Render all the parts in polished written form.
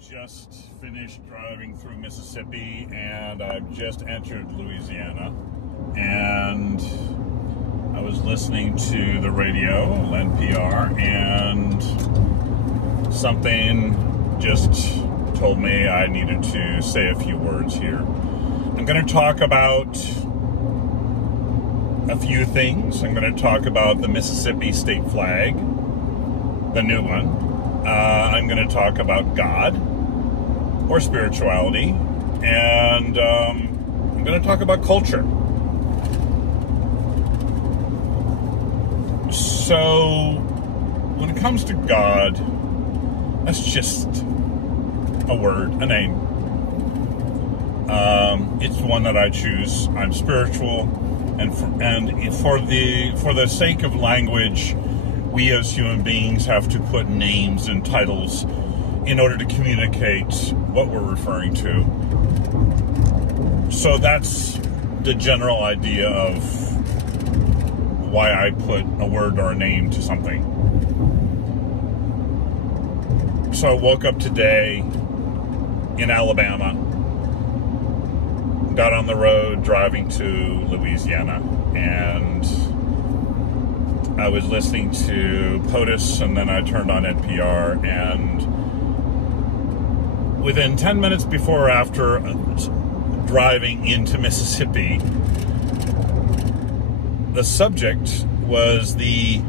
just finished driving through Mississippi, and I've just entered Louisiana, and I was listening to the radio, NPR, and something just told me I needed to say a few words here. I'm going to talk about a few things. I'm going to talk about the Mississippi state flag, the new one. I'm going to talk about God or spirituality, and I'm going to talk about culture. So, when it comes to God, that's just a word, a name. It's one that I choose. I'm spiritual, and for the sake of language, we as human beings have to put names and titles in order to communicate what we're referring to. So that's the general idea of why I put a word or a name to something. So I woke up today in Alabama, got on the road driving to Louisiana, and I was listening to POTUS, and then I turned on NPR, and within 10 minutes before or after driving into Mississippi, the subject was the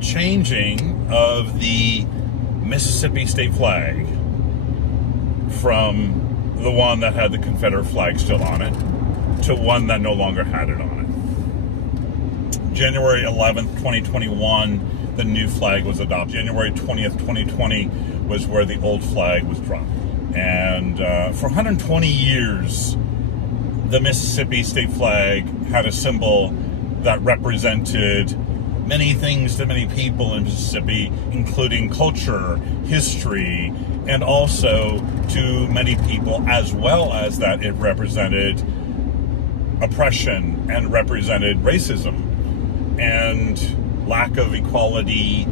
changing of the Mississippi state flag from the one that had the Confederate flag still on it to one that no longer had it on it. January 11th, 2021, the new flag was adopted. January 20th, 2020 was where the old flag was dropped. And for 120 years, the Mississippi state flag had a symbol that represented many things to many people in Mississippi, including culture, history, and also to many people, as well as that it represented oppression and represented racism and lack of equality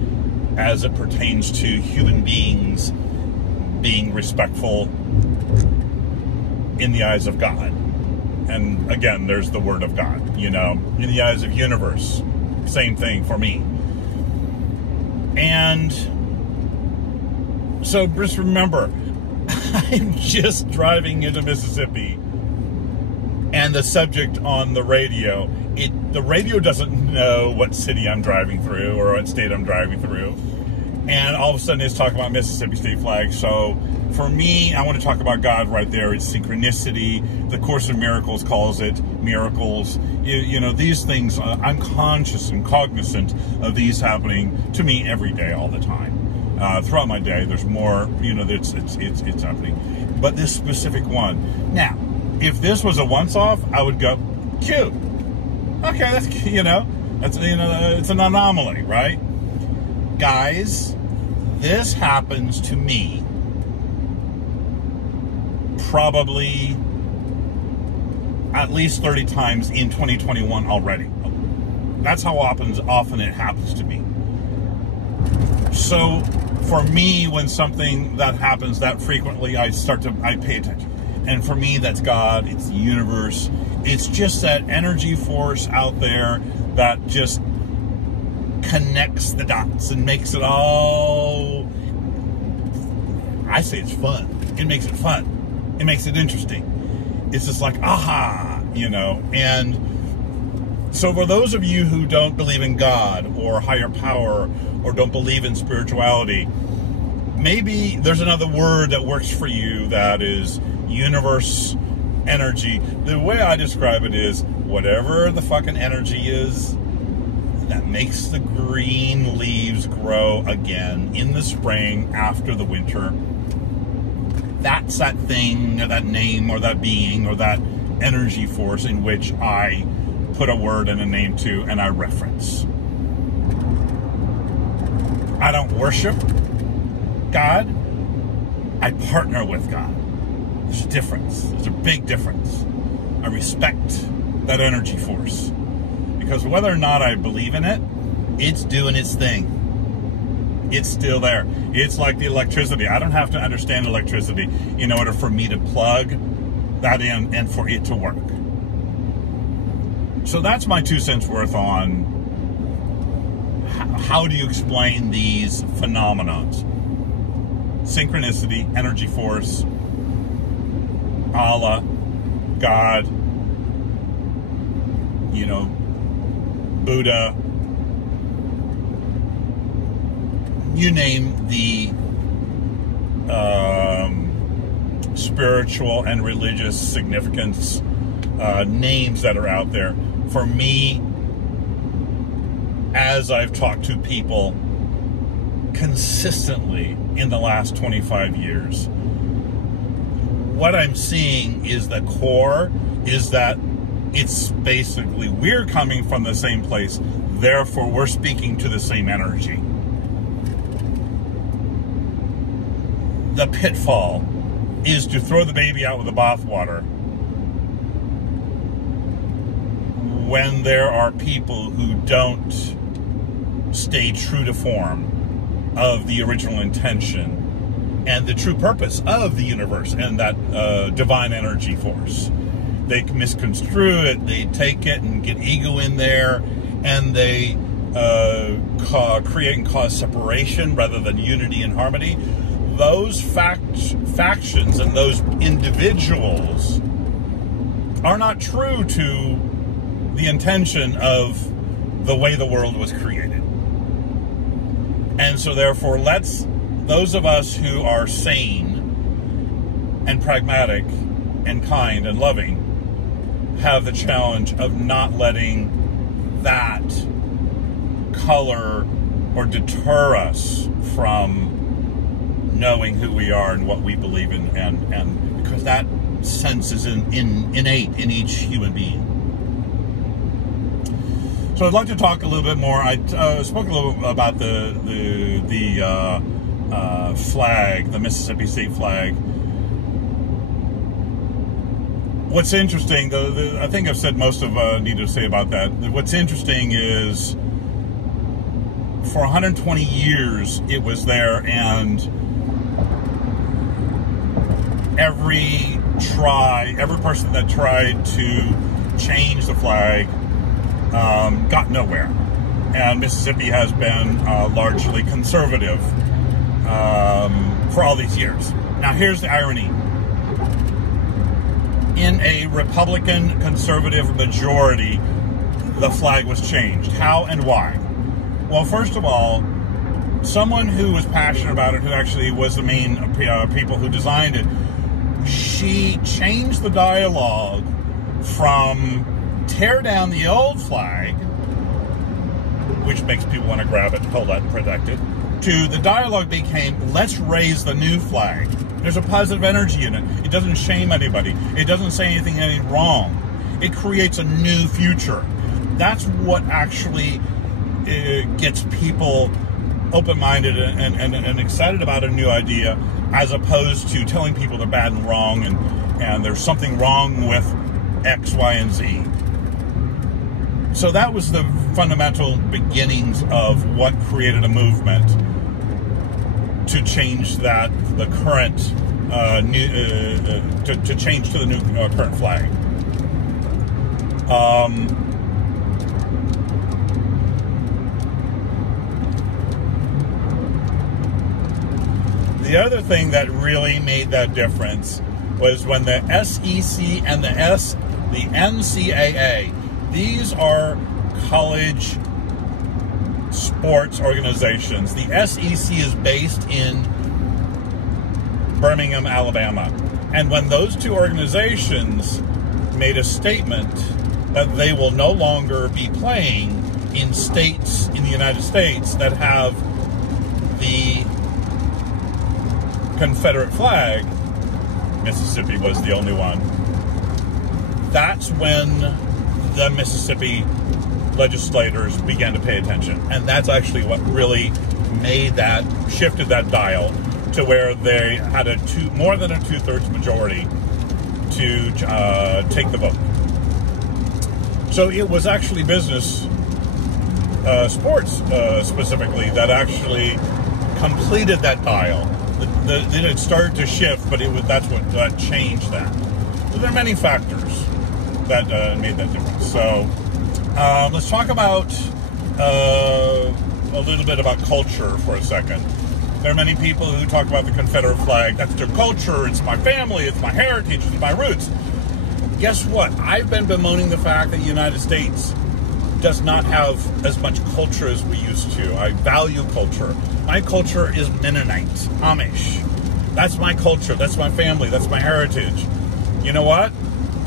as it pertains to human beings being respectful in the eyes of God. And again, there's the word of God, in the eyes of universe. Same thing for me. And so just remember, I'm just driving into Mississippi, and the subject on the radio, the radio doesn't know what city I'm driving through or what state I'm driving through. And all of a sudden it's talking about Mississippi state flag. So for me, I want to talk about God right there. It's synchronicity. The Course in Miracles calls it miracles. These things, I'm conscious and cognizant of these happening to me every day, all the time. Throughout my day, there's more, it's happening. But this specific one. Now, if this was a once-off, I would go, cute. Okay, that's, it's an anomaly, right? Guys, this happens to me probably at least 30 times in 2021 already. That's how often it happens to me. So for me, when something that happens that frequently, I pay attention. And for me, that's God, it's the universe. It's just that energy force out there that just connects the dots and makes it all, I say it's fun. It makes it fun. It makes it interesting. It's just like, aha, and so for those of you who don't believe in God or higher power or don't believe in spirituality, maybe there's another word that works for you that is universe energy. The way I describe it is whatever the fucking energy is that makes the green leaves grow again in the spring after the winter. That's that thing, or that name, or that being, or that energy force in which I put a word and a name to, and I reference. I don't worship God. I partner with God. There's a difference. There's a big difference. I respect that energy force. Because whether or not I believe in it, it's doing its thing. It's still there. It's like the electricity. I don't have to understand electricity in order for me to plug that in and for it to work. So that's my 2 cents worth on how do you explain these phenomena. Synchronicity, energy force, Allah, God, you know, Buddha, you name the spiritual and religious significance names that are out there. For me, as I've talked to people consistently in the last 25 years, what I'm seeing is the core is that it's basically we're coming from the same place, therefore we're speaking to the same energy. The pitfall is to throw the baby out with the bathwater when there are people who don't stay true to form of the original intention and the true purpose of the universe and that divine energy force. They misconstrue it, they take it and get ego in there, and they create and cause separation rather than unity and harmony. Those factions and those individuals are not true to the intention of the way the world was created. And so therefore, those of us who are sane and pragmatic and kind and loving have the challenge of not letting that color or deter us from knowing who we are and what we believe in, and because that sense is innate in each human being. So I'd like to talk a little bit more. I spoke a little about the flag, the Mississippi state flag. What's interesting, I think I've said most of what I need to say about that. What's interesting is for 120 years it was there, and every person that tried to change the flag got nowhere. And Mississippi has been largely conservative for all these years. Now here's the irony. In a Republican conservative majority, the flag was changed. How and why? Well, first of all, someone who was passionate about it, who actually was the main people who designed it, she changed the dialogue from tear down the old flag, which makes people want to grab it, hold it, and protect it, to the dialogue became, let's raise the new flag. There's a positive energy in it. It doesn't shame anybody. It doesn't say anything wrong. It creates a new future. That's what actually gets people open-minded and excited about a new idea, as opposed to telling people they're bad and wrong and there's something wrong with X, Y, and Z. So that was the fundamental beginnings of what created a movement to change the current to change to the new current flag. The other thing that really made that difference was when the SEC and the NCAA, these are college sports organizations. The SEC is based in Birmingham, Alabama. And when those two organizations made a statement that they will no longer be playing in states in the United States that have the Confederate flag, Mississippi was the only one, that's when the Mississippi legislators began to pay attention. And that's actually what really shifted that dial to where they had more than a 2/3 majority to take the vote. So it was actually business, sports specifically, that actually completed that dial. Then it started to shift, but that's what changed that. So there are many factors that made that difference. So let's talk about a little bit about culture for a second. There are many people who talk about the Confederate flag. That's their culture. It's my family. It's my heritage. It's my roots. Guess what? I've been bemoaning the fact that the United States does not have as much culture as we used to. I value culture. My culture is Mennonite, Amish. That's my culture. That's my family. That's my heritage. You know what?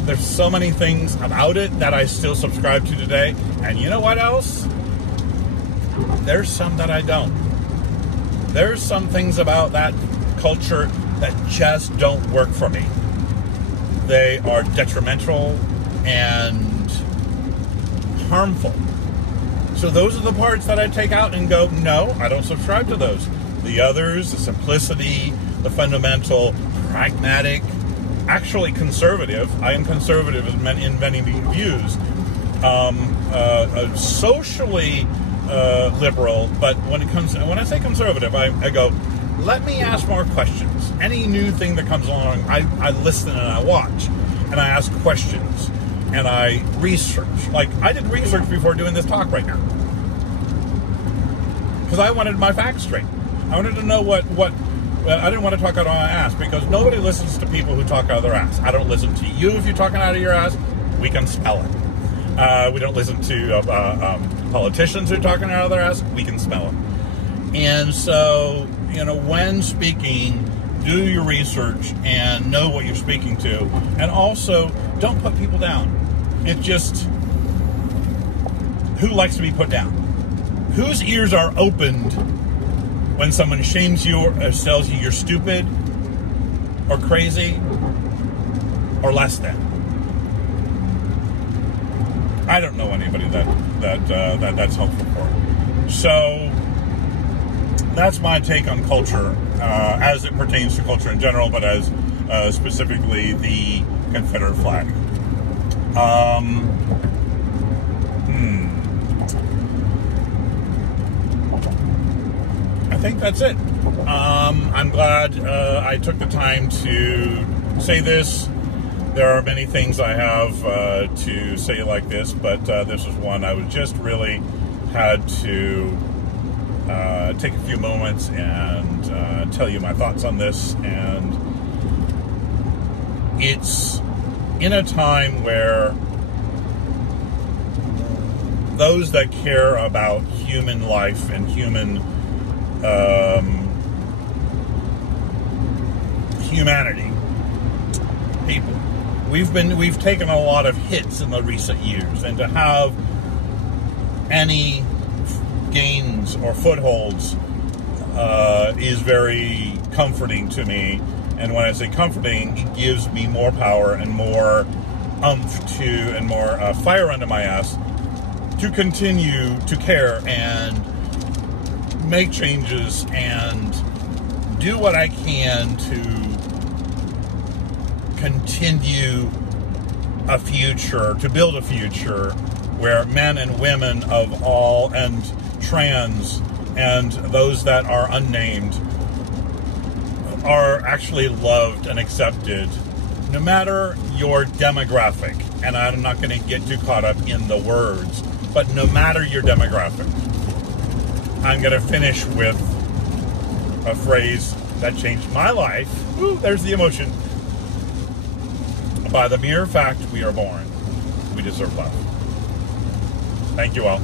There's so many things about it that I still subscribe to today. And you know what else? There's some that I don't. There's some things about that culture that just don't work for me. They are detrimental and harmful. So those are the parts that I take out and go, no, I don't subscribe to those. The others, the simplicity, the fundamental, pragmatic, actually conservative. I am conservative in many views. Socially liberal, but when I say conservative, I go, let me ask more questions. Any new thing that comes along, I listen and I watch, and I ask questions, and I research. Like, I did research before doing this talk right now, because I wanted my facts straight. I wanted to know what I didn't want to talk out of my ass, because nobody listens to people who talk out of their ass. I don't listen to you if you're talking out of your ass. We can smell it. We don't listen to politicians who are talking out of their ass. We can smell it. And so, when speaking, do your research and know what you're speaking to. And also, don't put people down. It's just, who likes to be put down? Whose ears are opened when someone shames you or tells you you're stupid or crazy or less than? I don't know anybody that's helpful for. So that's my take on culture, as it pertains to culture in general, but as specifically the Confederate flag. I think that's it. I'm glad I took the time to say this. There are many things I have to say like this, but this is one I was just really had to take a few moments and tell you my thoughts on this. And it's in a time where those that care about human life and human humanity, people, we've taken a lot of hits in the recent years, and to have any gains or footholds is very comforting to me. And when I say comforting, it gives me more power and more oomph and more fire under my ass to continue to care and make changes and do what I can to continue a future, to build a future where men and women of all, and trans, and those that are unnamed, are actually loved and accepted, no matter your demographic. And I'm not going to get too caught up in the words, but no matter your demographic. I'm going to finish with a phrase that changed my life. Ooh, there's the emotion. By the mere fact we are born, we deserve love. Thank you all.